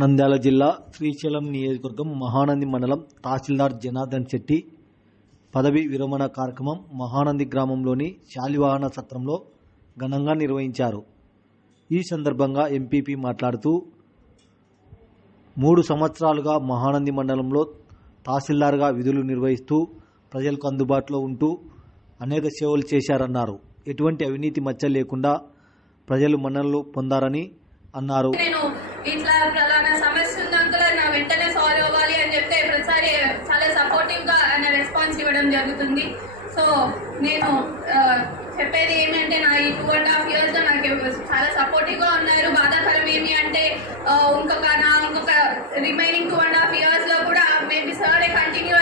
నంద్యాల జిల్లా శ్రీశైలం నియోజకవర్గం మహానంది మండలం తహసీల్దార్ జనార్దన్ శెట్టి పదవి విరమణ కార్యక్రమం మహానంది గ్రామంలోని శాలివాహన సత్రంలో ఘనంగా నిర్వహించారు. ఈ సందర్భంగా ఎంపీపీ మాట్లాడుతూ మూడు సంవత్సరాలుగా మహానంది మండలంలో తహసీల్దార్గా విధులు నిర్వహిస్తూ ప్రజలకు అందుబాటులో ఉంటూ అనేక సేవలు చేశారన్నారు. ఎటువంటి అవినీతి మచ్చ లేకుండా ప్రజలు మన్ననలు పొందారని అన్నారు. నేను ఇట్లా ప్రధాన సమస్య ఉందంకల నా వెంటనే సాల్వ్ అవ్వాలి అని చెప్తే ప్రతిసారి చాలా సపోర్టివ్గా ఆయన రెస్పాన్స్ ఇవ్వడం జరుగుతుంది. సో నేను చెప్పేది ఏంటంటే నా ఈ టూ అండ్ హాఫ్ ఇయర్స్లో నాకు చాలా సపోర్టివ్గా ఉన్నారు. బాధాకరం ఏమి అంటే ఇంకొక నా ఇంకొక రిమైనింగ్ టూ అండ్ హాఫ్ ఇయర్స్లో కూడా మేబీ సరే కంటిన్యూ